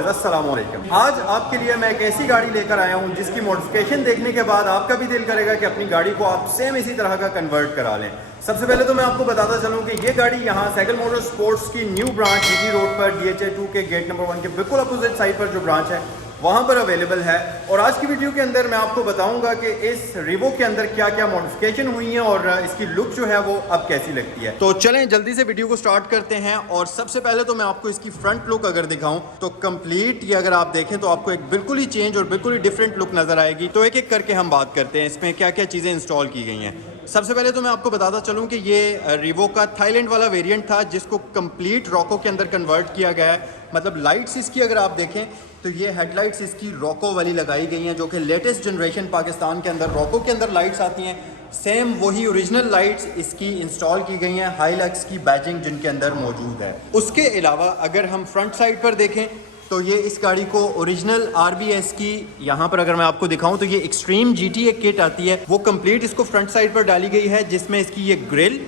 Boys, अस्सलाम वालेकुम। आज आपके लिए मैं एक ऐसी गाड़ी लेकर आया हूं जिसकी मॉडिफिकेशन देखने के बाद आपका भी दिल करेगा कि अपनी गाड़ी को आप सेम इसी तरह का कन्वर्ट करा लें। सबसे पहले तो मैं आपको बताता चलूं कि ये गाड़ी यहाँ साइकिल मोटर स्पोर्ट्स की न्यू ब्रांच जीटी रोड पर DHA 2 के गेट नंबर 1 के बिल्कुल अपोजिट साइड पर जो ब्रांच है वहाँ पर अवेलेबल है। और आज की वीडियो के अंदर मैं आपको बताऊंगा कि इस रिवो के अंदर क्या क्या मॉडिफिकेशन हुई है और इसकी लुक जो है वो अब कैसी लगती है। तो चलें जल्दी से वीडियो को स्टार्ट करते हैं। और सबसे पहले तो मैं आपको इसकी फ्रंट लुक अगर दिखाऊं तो कंप्लीट ये अगर आप देखें तो आपको एक बिल्कुल ही चेंज और बिल्कुल ही डिफरेंट लुक नजर आएगी। तो एक एक करके हम बात करते हैं इसमें क्या क्या चीज़ें इंस्टॉल की गई हैं। सबसे पहले तो मैं आपको बताता चलूं कि ये रिवो का थाईलैंड वाला वेरिएंट था जिसको कंप्लीट रॉको के अंदर कन्वर्ट किया गया है। मतलब लाइट्स इसकी अगर आप देखें तो ये हेडलाइट्स इसकी रॉको वाली लगाई गई हैं, जो कि लेटेस्ट जनरेशन पाकिस्तान के अंदर रॉको के अंदर लाइट्स आती हैं। सेम वही ओरिजिनल लाइट्स इसकी इंस्टॉल की गई हैं, हाईलक्स की बैजिंग जिनके अंदर मौजूद है। उसके अलावा अगर हम फ्रंट साइड पर देखें तो ये इस गाड़ी को ओरिजिनल RBS की यहाँ पर अगर मैं आपको दिखाऊं तो ये एक्सट्रीम GTA किट आती है, वो कंप्लीट इसको फ्रंट साइड पर डाली गई है, जिसमें इसकी ये ग्रिल,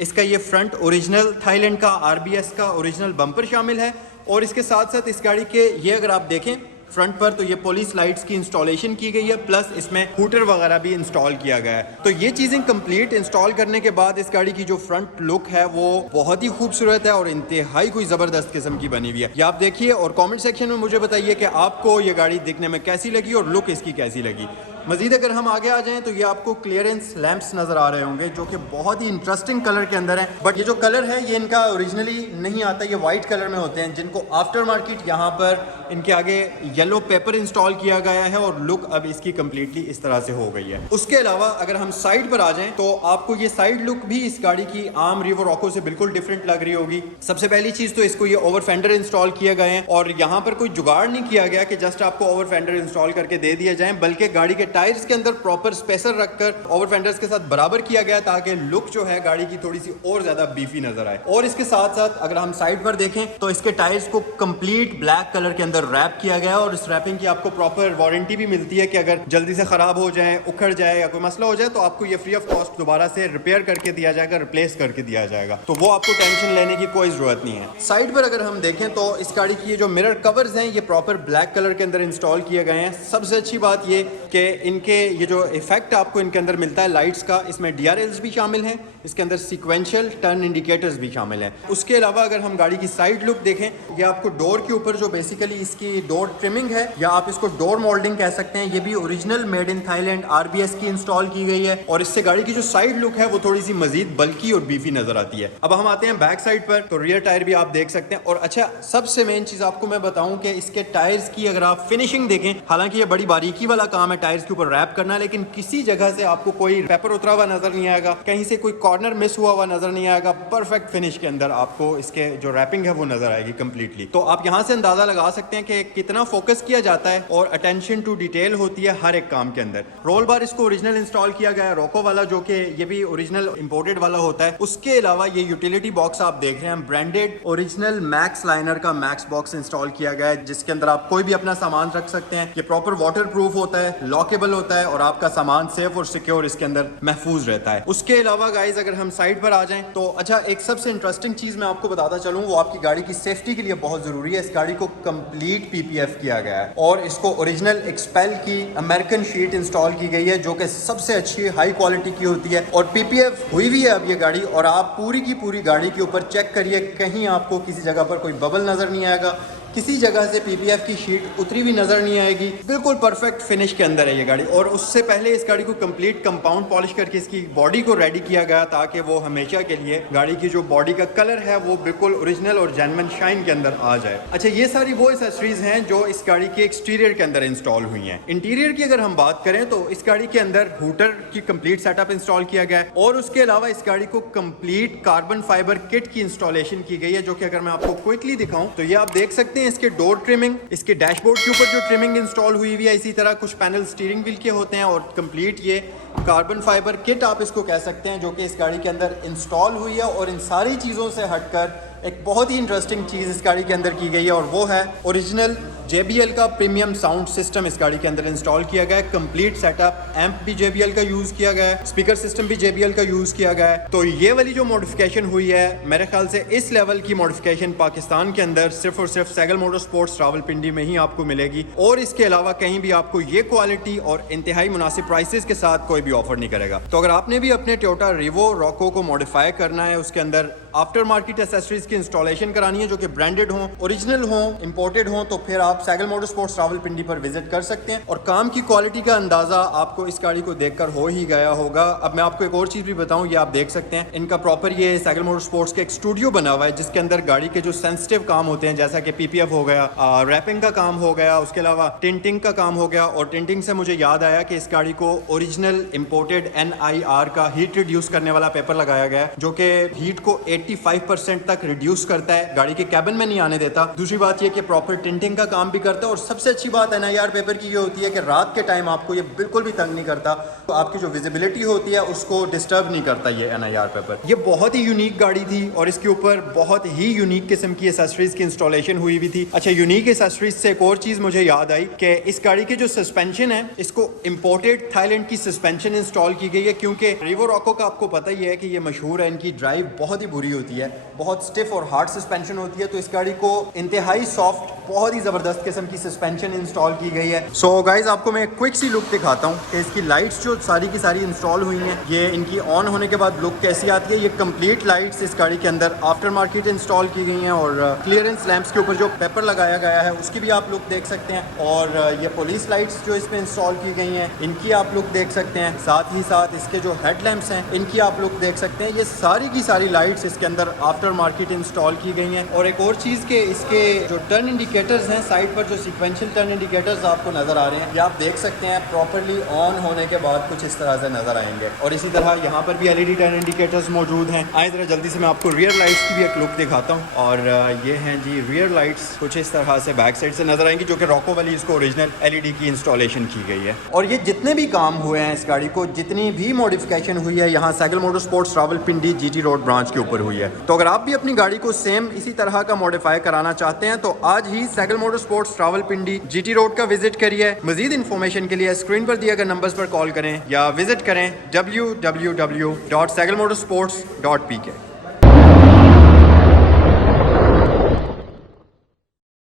इसका ये फ्रंट ओरिजिनल थाईलैंड का RBS का ओरिजिनल बम्पर शामिल है। और इसके साथ साथ इस गाड़ी के ये अगर आप देखें फ्रंट पर तो ये पुलिस लाइट्स की इंस्टॉलेशन की गई है, प्लस इसमें हूटर वगैरह भी इंस्टॉल किया गया है। तो ये चीज़ें कंप्लीट इंस्टॉल करने के बाद इस गाड़ी की जो फ्रंट लुक है वो बहुत ही खूबसूरत है और इंतहाई कोई ज़बरदस्त किस्म की बनी हुई है। ये आप देखिए और कमेंट सेक्शन में मुझे बताइए कि आपको ये गाड़ी दिखने में कैसी लगी और लुक इसकी कैसी लगी। मजीद अगर हम आगे आ जाएं तो ये आपको क्लियरेंस लैंप्स नज़र आ रहे होंगे जो कि बहुत ही इंटरेस्टिंग कलर के अंदर हैं। बट ये जो कलर है ये इनका ओरिजिनली नहीं आता, ये वाइट कलर में होते हैं, जिनको आफ्टर मार्केट यहाँ पर इनके आगे येलो पेपर इंस्टॉल किया गया है और लुक अब इसकी कंप्लीटली इस तरह से हो गई है। उसके अलावा अगर हम साइड पर आ जाएं तो आपको ये साइड लुक भी इस गाड़ी की आम रिवो रॉको से बिल्कुल डिफरेंट लग रही होगी। सबसे पहली चीज़ तो इसको ये ओवर फेंडर इंस्टॉल किए गए हैं और यहाँ पर कोई जुगाड़ नहीं किया गया कि जस्ट आपको ओवर फेंडर इंस्टॉल करके दे दिया जाए, बल्कि गाड़ी के टायर्स के अंदर प्रॉपर स्पेसर रखकर ओवर फेंडर्स के साथ बराबर किया गया ताकि लुक जो है गाड़ी की थोड़ी सी और ज्यादा बीफी नजर आए। और इसके साथ साथ अगर हम साइड पर देखें तो इसके टायर्स को कंप्लीट ब्लैक कलर के अंदर रैप किया गया है और इस रैपिंग की आपको प्रॉपर वारंटी भी मिलती है कि अगर जल्दी से खराब हो जाए, उखड़ जाए या कोई मसला हो जाए तो आपको ये फ्री ऑफ कॉस्ट दोबारा से रिपेयर करके दिया जाएगा, रिप्लेस करके दिया जाएगा। तो वो आपको टेंशन लेने की कोई जरूरत नहीं है। साइड पर अगर हम देखें तो इस गाड़ी की ये जो मिरर कवर्स हैं ये प्रॉपर ब्लैक कलर के अंदर इंस्टॉल किए गए हैं। सबसे अच्छी बात ये कि इनके ये जो इफेक्ट आपको इनके अंदर मिलता है लाइट्स का, इसमें DRLs भी शामिल हैं, इसके अंदर सीक्वेंशियल टर्न इंडिकेटर्स भी शामिल हैं। उसके अलावा अगर हम गाड़ी की साइड लुक देखें, ये आपको डोर के ऊपर जो बेसिकली इसकी डोर ट्रिमिंग है या आप इसको डोर मोल्डिंग कह सकते हैं, ये भी original made in Thailand RBS की इंस्टॉल की गई है और इससे गाड़ी की जो साइड लुक है वो थोड़ी सी मजीद बल्की और बीफी नजर आती है। अब हम आते हैं बैक साइड पर, तो रियर टायर भी आप देख सकते हैं। और अच्छा, सबसे मेन चीज आपको मैं बताऊं कि इसके टायर्स की अगर आप फिनिशिंग देखें, हालांकि ये बड़ी बारीकी वाला काम है टायर्स के ऊपर रैप करना, लेकिन किसी जगह से आपको कोई पेपर उतरा हुआ नजर नहीं आएगा, कहीं से कोई कॉर्नर मिस हुआ नजर नहीं आएगा। परफेक्ट फिनिश के अंदर आपको इसके जो रैपिंग है वो नजर आएगी कंप्लीटली। तो आप यहां से अंदाजा लगा सकते हैं कि कितना फोकस किया जाता है और अटेंशन टू डिटेल होती है हर एक काम के अंदर। रोल बार इसको ओरिजिनल इंस्टॉल किया गया है रोको वाला, जो कि ये भी ओरिजिनल इंपोर्टेड वाला होता है। उसके अलावा ये यूटिलिटी बॉक्स आप देख रहे हैं, ब्रांडेड ओरिजिनल मैक्स लाइनर का मैक्स बॉक्स इंस्टॉल किया गया है, जिसके अंदर आप कोई भी अपना सामान रख सकते हैं। ये प्रॉपर वाटर प्रूफ होता है, लॉकेबल होता है और आपका सामान सेफ और सिक्योर इसके अंदर महफूज रहता है। उसके अलावा गाइस अगर हम साइड पर आ जाएं तो अच्छा, एक सबसे इंटरेस्टिंग चीज मैं आपको बताता चलूं, वो आपकी गाड़ी की सेफ्टी के लिए बहुत जरूरी है। इस गाड़ी को कंप्लीट PPF किया गया है और इसको ओरिजिनल एक्सपेल की अमेरिकन शीट इंस्टॉल की गई है जो कि सबसे अच्छी हाई क्वालिटी की होती है और PPF हुई भी है अब ये गाड़ी। और आप पूरी की पूरी गाड़ी के ऊपर चेक करिए, कहीं आपको किसी जगह पर कोई बबल नजर नहीं आएगा, किसी जगह से PPF की शीट उतरी भी नजर नहीं आएगी। बिल्कुल परफेक्ट फिनिश के अंदर है ये गाड़ी। और उससे पहले इस गाड़ी को कंप्लीट कंपाउंड पॉलिश करके इसकी बॉडी को रेडी किया गया ताकि वो हमेशा के लिए गाड़ी की जो बॉडी का कलर है वो बिल्कुल ओरिजिनल और जेन्युइन शाइन के अंदर आ जाए। अच्छा, ये सारी वो एक्सेसरीज हैं जो इस गाड़ी के एक्सटीरियर के अंदर इंस्टॉल हुई हैं। इंटीरियर की अगर हम बात करें तो इस गाड़ी के अंदर हूटर की कंप्लीट सेटअप इंस्टॉल किया गया है और उसके अलावा इस गाड़ी को कंप्लीट कार्बन फाइबर किट की इंस्टॉलेशन की गई है, जो कि अगर मैं आपको क्विकली दिखाऊं तो ये आप देख सकते हैं इसके डोर ट्रिमिंग, इसके डैशबोर्ड के ऊपर जो ट्रिमिंग इंस्टॉल हुई हुई है, इसी तरह कुछ पैनल स्टीयरिंग व्हील के होते हैं और कंप्लीट ये कार्बन फाइबर किट आप इसको कह सकते हैं जो कि इस गाड़ी के अंदर इंस्टॉल हुई है। और इन सारी चीज़ों से हटकर एक बहुत ही इंटरेस्टिंग चीज़ इस गाड़ी के अंदर की गई है और वो है ओरिजिनल JBL का प्रीमियम साउंड सिस्टम इस गाड़ी के अंदर इंस्टॉल किया गया है। कंप्लीट सेटअप, एम्प भी JBL का यूज़ किया गया है, स्पीकर सिस्टम भी JBL का यूज़ किया गया है। तो ये वाली जो मॉडिफिकेशन हुई है, मेरे ख्याल से इस लेवल की मॉडिफिकेशन पाकिस्तान के अंदर सिर्फ और सिर्फ सैगल मोटर स्पोर्ट्स रावलपिंडी में ही आपको मिलेगी और इसके अलावा कहीं भी आपको ये क्वालिटी और इंतहाई मुनासिब प्राइसेस के साथ कोई भी ऑफर नहीं करेगा। तो अगर आपने भी अपने टोयोटा रिवो रॉको को मॉडिफाई करना है, उसके अंदर आफ्टर मार्केट एसेसरीज की इंस्टॉलेशन करानी है जो कि ब्रांडेड हों, ओरिजिनल हों, इंपोर्टेड हों, तो फिर आप सैगल मोटर स्पोर्ट्स रावलपिंडी पर विजिट कर सकते हैं। और काम की क्वालिटी का अंदाजा आपको इस गाड़ी को देखकर हो ही गया होगा। अब मैं आपको एक और चीज़ भी बताऊं, ये आप देख सकते हैं इनका प्रॉपर ये सैगल मोटर स्पोर्ट्स का एक स्टूडियो बना हुआ है जिसके अंदर गाड़ी के जो सेंसिटिव काम होते हैं जैसा कि PPF हो गया, रैपिंग का काम हो गया, उसके अलावा टिंटिंग का काम हो गया। और टिंटिंग से मुझे याद आया कि इस गाड़ी को ओरिजिनल इंपोर्टेड NIR का हीट रिड्यूस करने वाला पेपर लगाया गया है जो कि हीट को 85% तक रिड्यूस करता है, गाड़ी के कैबिन में नहीं आने देता। दूसरी बात यह कि प्रॉपर टिंटिंग का काम भी करता है और सबसे अच्छी बात NIR पेपर की ये होती है कि रात के टाइम आपको ये बिल्कुल भी तंग नहीं करता, तो आपकी जो विजिबिलिटी होती है उसको डिस्टर्ब नहीं करता ये NIR पेपर। ये बहुत ही यूनिक गाड़ी थी और इसके ऊपर बहुत ही यूनिक किस्म की एसेसरीज की इंस्टॉलेशन हुई भी थी। अच्छा, यूनिक एसेसरीज से एक और चीज मुझे याद आई कि इस गाड़ी के जो सस्पेंशन है इसको इंपोर्टेड थाईलैंड की सस्पेंशन इंस्टॉल की गई है क्योंकि रिवो रॉको का आपको पता ही है कि ये मशहूर है, इनकी ड्राइव बहुत ही बुरी होती है, बहुत स्टिफ और हार्ड सस्पेंशन होती है। तो इस गाड़ी को इंतहाई सॉफ्ट, बहुत ही जबरदस्त किस्म की सस्पेंशन इंस्टॉल की गई है। सो गाइज आपको मैं क्विक सी लुक दिखाता हूँ कि इसकी लाइट्स जो सारी की सारी इंस्टॉल हुई हैं, ये इनकी ऑन होने के बाद लुक कैसी आती है। ये कंप्लीट लाइट्स इस गाड़ी के अंदर आफ्टर मार्केट इंस्टॉल की गई हैं और क्लियरेंस लैंप्स के ऊपर जो पेपर लगाया गया है उसकी भी आप लुक देख सकते हैं। और ये पुलिस लाइट्स जो इसमें इंस्टॉल की गई हैं इनकी आप लुक देख सकते हैं। साथ ही साथ इसके जो हेड लैंप्स हैं इनकी आप लुक देख सकते हैं। ये सारी की सारी लाइट्स इसके अंदर आफ्टर मार्केट इंस्टॉल की गई हैं। और एक और चीज़ के इसके जो टर्न इंडिकेटर्स हैं, साइड पर जो सीक्वेंशियल टर्न इंडिकेटर्स आपको नजर आ रहे हैं, ये आप देख सकते हैं प्रॉपर्ली ऑन होने के बाद कुछ इस तरह से नजर आएंगे। और इसी तरह यहाँ पर भी LED टर्न इंडिकेटर्स मौजूद हैं। आए जरा जल्दी से मैं आपको रियर लाइट्स की भी एक लुक दिखाता हूँ। और ये हैं जी रियर लाइट्स, कुछ इस तरह से बैक साइड से नजर आएंगी जो कि रॉको वाली इसको ओरिजिनल LED की इंस्टॉलेशन की गई है। और ये जितने भी काम हुए हैं इस गाड़ी को, जितनी भी मॉडिफिकेशन हुई है, यहाँ Sehgal motor sports Rawalpindi GT road branch के ऊपर हुई है। तो अगर आप भी अपनी गाड़ी को सेम इसी तरह का मॉडिफाई कराना चाहते हैं तो आज ही Sehgal motor sports Rawalpindi GT road का विजिट करिए। मजीद इन्फॉर्मेशन के लिए स्क्रीन पर दिए गए नंबर्स पर कॉल करें या विजिट करें www.sagalmotorsports.pk।